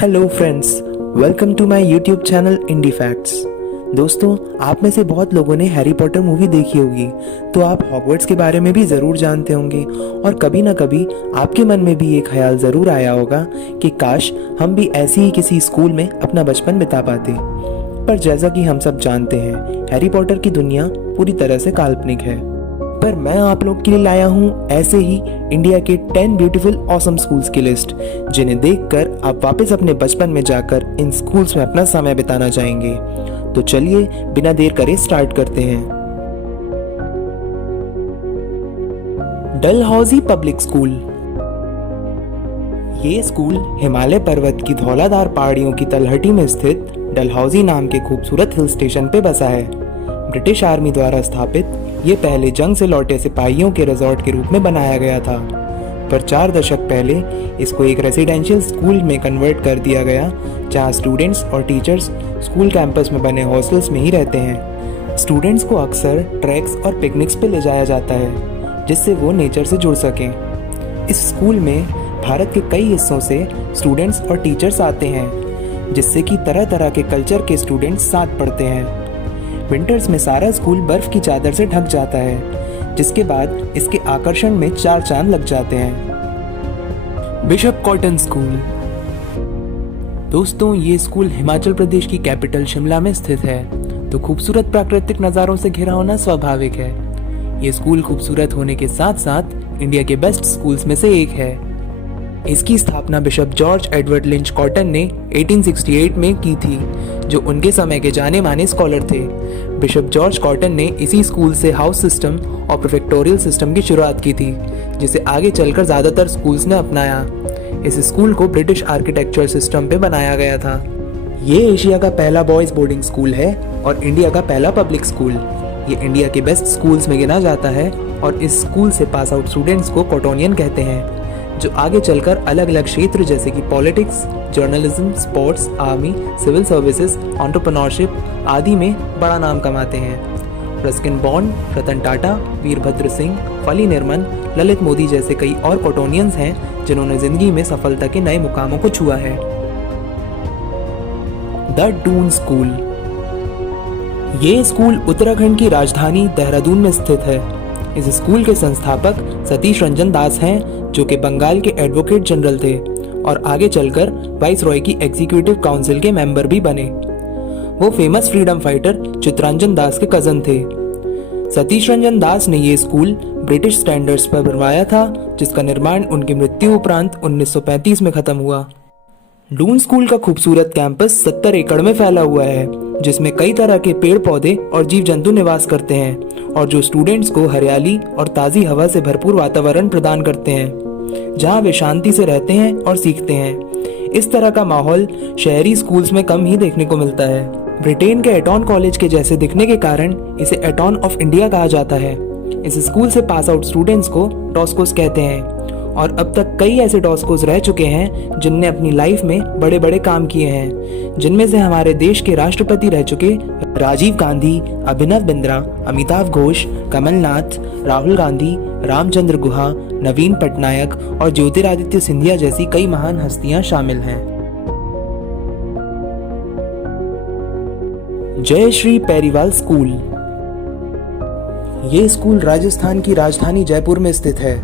Hello friends, welcome to my YouTube channel indie facts. दोस्तों, आप में से बहुत लोगों ने हैरी पॉटर मूवी देखी होगी, तो आप हॉगवर्ट्स के बारे में भी ज़रूर जानते होंगे और कभी ना कभी आपके मन में भी ये ख्याल ज़रूर आया होगा कि काश हम भी ऐसे ही किसी स्कूल में अपना बचपन बिता पाते। पर जैसा कि हम सब जानते हैं, हैरी पॉटर की दुनिया पूरी तरह से काल्पनिक है। पर मैं आप लोग के लिए लाया हूँ ऐसे ही इंडिया के 10 ब्यूटीफुल ऑसम स्कूल्स की लिस्ट, जिन्हें देखकर आप वापस अपने बचपन में जाकर इन स्कूल्स में अपना समय बिताना चाहेंगे। तो चलिए बिना देर करे स्टार्ट करते हैं। Dalhousie public school. ये स्कूल हिमालय पर्वत की धौलाधार पहाड़ियों की तलहटी में स्थित डलहौजी नाम के खूबसूरत हिल स्टेशन पे बसा है। ब्रिटिश आर्मी द्वारा स्थापित ये पहले जंग से लौटे सिपाहियों के रिजॉर्ट के रूप में बनाया गया था, पर 4 दशक पहले इसको एक रेसिडेंशियल स्कूल में कन्वर्ट कर दिया गया, जहां स्टूडेंट्स और टीचर्स स्कूल कैंपस में बने हॉस्टल्स में ही रहते हैं। स्टूडेंट्स को अक्सर ट्रैक्स और पिकनिक्स पे ले जाया जाता है, जिससे वो नेचर से जुड़ सकें। इस स्कूल में भारत के कई हिस्सों से स्टूडेंट्स और टीचर्स आते हैं, जिससे कि तरह तरह के कल्चर के स्टूडेंट्स साथ पढ़ते हैं। विंटर्स में सारा स्कूल बर्फ की चादर से ढक जाता है, जिसके बाद इसके आकर्षण में 4 चांद लग जाते हैं। Bishop cotton school. दोस्तों, ये स्कूल हिमाचल प्रदेश की कैपिटल शिमला में स्थित है, तो खूबसूरत प्राकृतिक नज़ारों से घिरा होना स्वाभाविक है। ये स्कूल खूबसूरत होने के साथ साथ इंडिया के बेस्ट स्कूल्स में से एक है। इसकी स्थापना bishop George Edward lynch cotton ने 1868 में की थी, जो उनके समय के जाने माने स्कॉलर थे। बिशप जॉर्ज कॉटन ने इसी स्कूल से हाउस सिस्टम और प्रीफेक्टोरियल सिस्टम की शुरुआत की थी, जिसे आगे चलकर ज़्यादातर स्कूल्स ने अपनाया। इस स्कूल को ब्रिटिश आर्किटेक्चर सिस्टम पे बनाया गया था। ये एशिया का पहला बॉयज़ बोर्डिंग स्कूल है और इंडिया का पहला पब्लिक स्कूल। ये इंडिया के बेस्ट स्कूल्स में गिना जाता है और इस स्कूल से पास आउट स्टूडेंट्स को कॉटोनियन कहते हैं, जो आगे चलकर अलग अलग क्षेत्र जैसे कि politics, journalism, sports, army, civil services, entrepreneurship आदि में बड़ा नाम कमाते हैं। रस्किन बॉन्ड, रतन टाटा, वीरभद्र सिंह, फली निर्मल, ललित मोदी जैसे कई और कॉटोनियंस हैं, जिन्होंने जिंदगी में सफलता के नए मुकामों को छुआ है। The Doon school. ये स्कूल उत्तराखंड की राजधानी देहरादून में स्थित है। इस स्कूल के संस्थापक सतीश रंजन दास हैं, जो कि बंगाल के एडवोकेट जनरल थे और आगे चलकर वाइस रॉय की एग्जीक्यूटिव काउंसिल के मेंबर भी बने। वो famous freedom fighter Chittaranjan Das के कजन थे। सतीश रंजन दास ने ये स्कूल ब्रिटिश स्टैंडर्ड्स पर बनवाया था, जिसका निर्माण उनकी मृत्यु उपरांत 1935 में खत्म हुआ। डून स्कूल का खूबसूरत कैंपस 70 एकड़ में फैला हुआ है, जिसमें कई तरह के पेड़ पौधे और जीव जंतु निवास करते हैं और जो स्टूडेंट्स को हरियाली और ताज़ी हवा से भरपूर वातावरण प्रदान करते हैं, जहां वे शांति से रहते हैं और सीखते हैं। इस तरह का माहौल शहरी स्कूल्स में कम ही देखने को मिलता है। ब्रिटेन के एटॉन कॉलेज के जैसे दिखने के कारण इसे एटॉन ऑफ इंडिया कहा जाता है। इस स्कूल से पास आउट स्टूडेंट्स को डॉस्कोस कहते हैं और अब तक कई ऐसे डॉस्कोस रह चुके हैं जिनने अपनी लाइफ में बड़े बड़े काम किए हैं, जिनमें से हमारे देश के राष्ट्रपति रह चुके राजीव गांधी, अभिनव बिंद्रा, अमिताभ घोष, कमलनाथ, राहुल गांधी, रामचंद्र गुहा, नवीन पटनायक और ज्योतिरादित्य सिंधिया जैसी कई महान हस्तियां शामिल हैं। जय श्री पेरीवाल स्कूल। ये स्कूल राजस्थान की राजधानी जयपुर में स्थित है।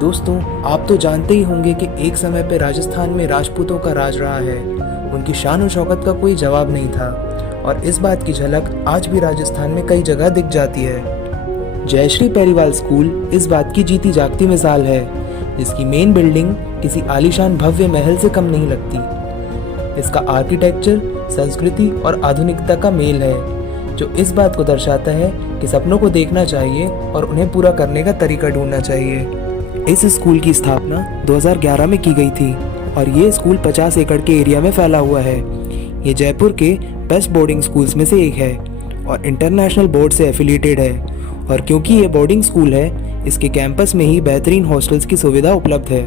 दोस्तों, आप तो जानते ही होंगे कि एक समय पे राजस्थान में राजपूतों का राज रहा है। उनकी शान और शौकत का कोई जवाब नहीं था और इस बात की झलक आज भी राजस्थान में कई जगह दिख जाती है। जयश्री पेरीवाल स्कूल इस बात की जीती जागती मिसाल है, जिसकी मेन बिल्डिंग किसी आलीशान भव्य महल से कम नहीं लगती। इसका आर्किटेक्चर, संस्कृति और आधुनिकता का मेल है, जो इस बात को दर्शाता है कि सपनों को देखना चाहिए और उन्हें पूरा करने का तरीका ढूंढना चाहिए। इस स्कूल की स्थापना 2011 में की गई थी और ये स्कूल 50 एकड़ के एरिया में फैला हुआ है। ये जयपुर के बेस्ट बोर्डिंग स्कूल्स में से एक है और इंटरनेशनल बोर्ड से एफिलिएटेड है, और क्योंकि ये बोर्डिंग स्कूल है, इसके कैंपस में ही बेहतरीन हॉस्टल्स की सुविधा उपलब्ध है।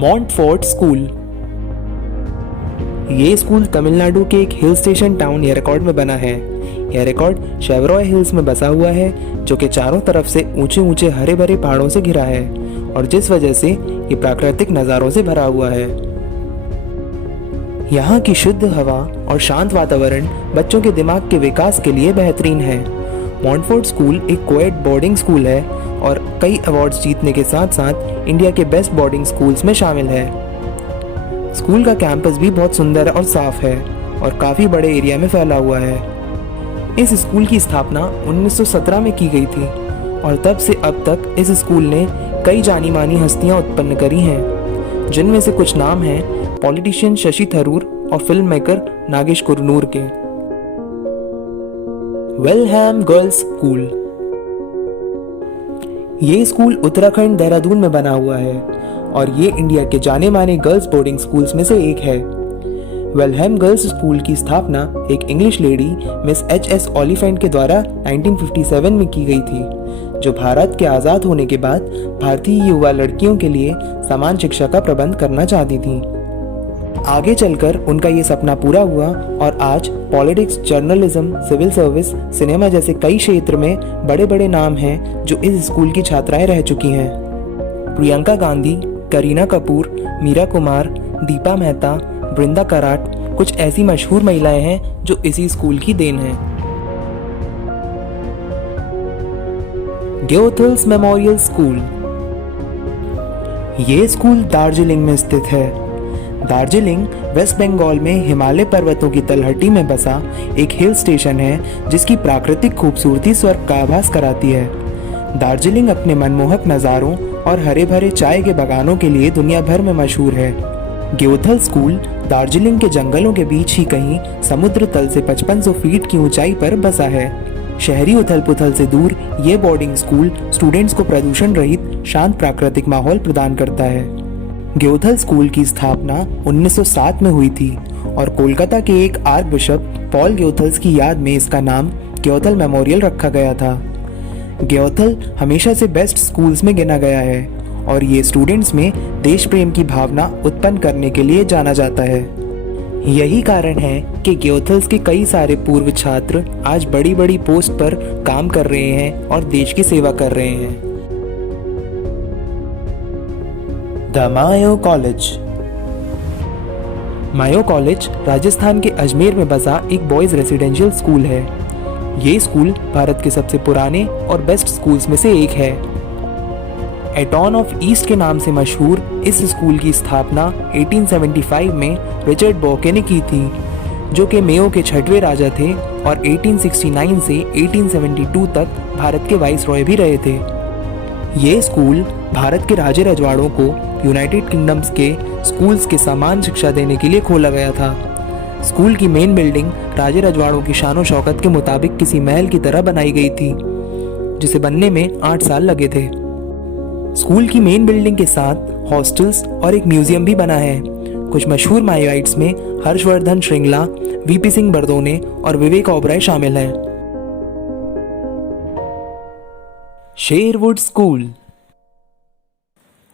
मॉन्टफोर्ट स्कूल। ये स्कूल तमिलनाडु के एक हिल स्टेशन टाउन येरेकॉड में बना है। येरेकॉड शेवरॉय हिल्स में बसा हुआ है, जो कि चारों तरफ से ऊंचे ऊंचे हरे भरे पहाड़ों से घिरा है और जिस वजह से ये प्राकृतिक नज़ारों से भरा हुआ है। यहाँ की शुद्ध हवा और शांत वातावरण बच्चों के दिमाग के विकास के लिए बेहतरीन है। मॉन्टफोर्ट स्कूल एक कोएड बोर्डिंग स्कूल है और कई अवार्ड्स जीतने के साथ साथ इंडिया के बेस्ट बोर्डिंग स्कूल्स में शामिल है। स्कूल का कैंपस भी बहुत सुंदर और साफ है और काफ़ी बड़े एरिया में फैला हुआ है। इस स्कूल की स्थापना 1917 में की गई थी और तब से अब तक इस स्कूल ने कई जानी मानी हस्तियां उत्पन्न करी हैं, जिनमें से कुछ नाम हैं पॉलिटिशियन शशि थरूर और फिल्म मेकर नागेश कुरनूर के। वेलहैम गर्ल्स स्कूल, ये स्कूल उत्तराखंड देहरादून में बना हुआ है और ये इंडिया के जाने माने गर्ल्स बोर्डिंग स्कूल्स में से एक है। वेलहैम गर्ल्स स्कूल की स्थापना एक English lady miss H.S. Oliphant के द्वारा 1957 में की गई थी, जो भारत के आज़ाद होने के बाद भारतीय युवा लड़कियों के लिए समान शिक्षा का प्रबंध करना चाहती थी। आगे चलकर उनका ये सपना पूरा हुआ और आज politics, journalism, civil service, cinema जैसे कई क्षेत्र में बड़े बड़े नाम हैं जो इस स्कूल की छात्राएं रह चुकी हैं। प्रियंका गांधी, करीना कपूर, मीरा कुमार, दीपा मेहता, बृंदा कराट कुछ ऐसी मशहूर महिलाएं हैं जो इसी स्कूल की देन हैं। ग्योथल्स मेमोरियल स्कूल, ये स्कूल दार्जिलिंग में स्थित है। दार्जिलिंग वेस्ट बंगाल में हिमालय पर्वतों की तलहटी में बसा एक हिल स्टेशन है जिसकी प्राकृतिक खूबसूरती स्वर्ग का आभास कराती है। दार्जिलिंग अपने मनमोहक नज़ारों और हरे भरे चाय के बागानों के लिए दुनिया भर में मशहूर है। ग्योथल स्कूल दार्जिलिंग के जंगलों के बीच ही कहीं समुद्र तल से 5500 फीट की ऊंचाई पर बसा है। शहरी उथल पुथल से दूर ये बोर्डिंग स्कूल स्टूडेंट्स को प्रदूषण रहित शांत प्राकृतिक माहौल प्रदान करता है। ग्योथल स्कूल की स्थापना 1907 में हुई थी और कोलकाता के एक आर्क बिशप पॉल ग्योथल्स की याद में इसका नाम ग्योथल मेमोरियल रखा गया था। ग्योथल हमेशा से बेस्ट स्कूल्स में गिना गया है और ये स्टूडेंट्स में देश प्रेम की भावना उत्पन्न करने के लिए जाना जाता है। यही कारण है कि ग्योथल्स के कई सारे पूर्व छात्र आज बड़ी बड़ी पोस्ट पर काम कर रहे हैं और देश की सेवा कर रहे हैं। The Mayo college, Mayo college Rajasthan के अजमेर में बसा एक बॉयज रेसिडेंशियल स्कूल है। ये स्कूल भारत के सबसे पुराने और बेस्ट स्कूल्स में से एक है। एटॉन ऑफ ईस्ट के नाम से मशहूर इस स्कूल की स्थापना 1875 में रिचर्ड बॉके ने की थी, जो कि मेयो के 6वें राजा थे और 1869 से 1872 तक भारत के वाइसरॉय भी रहे थे। ये स्कूल भारत के राजे रजवाड़ों को यूनाइटेड किंगडम्स के स्कूल्स के समान शिक्षा देने के लिए खोला गया था। स्कूल की मेन बिल्डिंग राजे रजवाड़ों की शान और शौकत के मुताबिक किसी महल की तरह बनाई गई थी, जिसे बनने में 8 साल लगे थे। स्कूल की मेन बिल्डिंग के साथ हॉस्टल्स और एक म्यूजियम भी बना है। कुछ मशहूर मायोइट्स में हर्षवर्धन श्रृंगला, वीपी सिंह बरदोने और विवेक ओबराय शामिल हैं। शेरवुड स्कूल,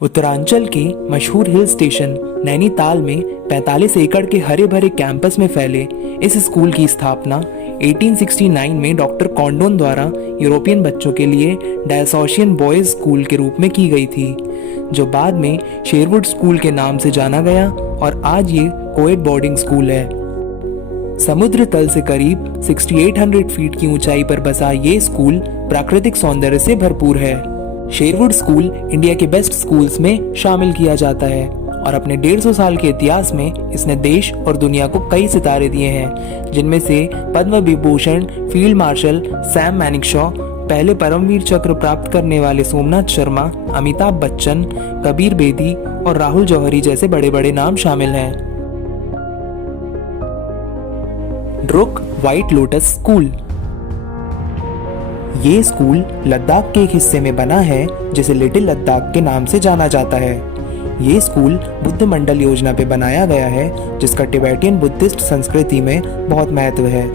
उत्तरांचल के मशहूर हिल स्टेशन नैनीताल में 45 एकड़ के हरे भरे कैंपस में फैले इस स्कूल की स्थापना 1869 में डॉक्टर कॉन्डोन द्वारा यूरोपियन बच्चों के लिए डायसोशियन बॉयज स्कूल के रूप में की गई थी, जो बाद में शेरवुड स्कूल के नाम से जाना गया और आज ये कोएड बोर्डिंग स्कूल है। समुद्र तल से करीब 6800 फीट की ऊंचाई पर बसा ये स्कूल प्राकृतिक सौंदर्य से भरपूर है। शेरवुड स्कूल इंडिया के बेस्ट स्कूल्स में शामिल किया जाता है और अपने 150 साल के इतिहास में इसने देश और दुनिया को कई सितारे दिए हैं, जिनमें से Padma Vibhushan field marshal Sam मैनिकशॉ, पहले परमवीर चक्र प्राप्त करने वाले सोमनाथ शर्मा, अमिताभ बच्चन, कबीर बेदी और राहुल जौहरी जैसे बड़े बड़े नाम शामिल हैं। ड्रुक व्हाइट लोटस स्कूल, ये स्कूल लद्दाख के एक हिस्से में बना है जिसे लिटिल लद्दाख के नाम से जाना जाता है। ये स्कूल बुद्ध मंडल योजना पे बनाया गया है, जिसका टिबेटियन बुद्धिस्ट संस्कृति में बहुत महत्व है।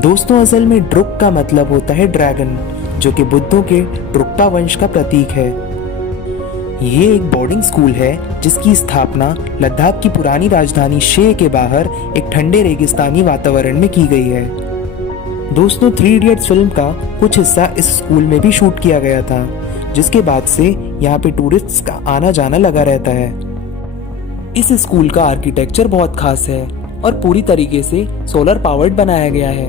दोस्तों, असल में ड्रुक का मतलब होता है ड्रैगन, जो कि बुद्धों के ड्रुक्पा वंश का प्रतीक है। ये एक बोर्डिंग स्कूल है जिसकी स्थापना लद्दाख की पुरानी राजधानी शे के बाहर एक ठंडे रेगिस्तानी वातावरण में की गई है। दोस्तों, थ्री इडियट्स फिल्म का कुछ हिस्सा इस स्कूल में भी शूट किया गया था, जिसके बाद से यहाँ पे टूरिस्ट्स का आना जाना लगा रहता है। इस स्कूल का आर्किटेक्चर बहुत खास है और पूरी तरीके से सोलर पावर्ड बनाया गया है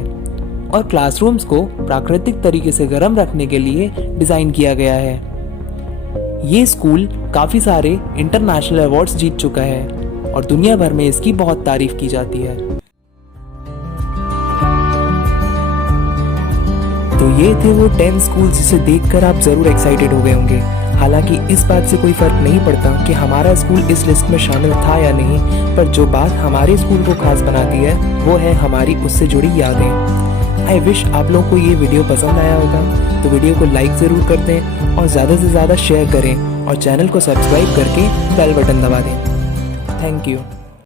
और क्लासरूम्स को प्राकृतिक तरीके से गर्म रखने के लिए डिज़ाइन किया गया है। ये स्कूल काफ़ी सारे इंटरनेशनल अवार्ड्स जीत चुका है और दुनिया भर में इसकी बहुत तारीफ की जाती है। तो ये थे वो 10 स्कूल्स जिसे देखकर आप ज़रूर एक्साइटेड हो गए होंगे। हालांकि इस बात से कोई फ़र्क नहीं पड़ता कि हमारा स्कूल इस लिस्ट में शामिल था या नहीं, पर जो बात हमारे स्कूल को खास बनाती है वो है हमारी उससे जुड़ी यादें। आई विश आप लोगों को ये वीडियो पसंद आया होगा, तो वीडियो को लाइक ज़रूर कर दें और ज़्यादा से ज़्यादा शेयर करें और चैनल को सब्सक्राइब करके बेल बटन दबा दें। Thank you.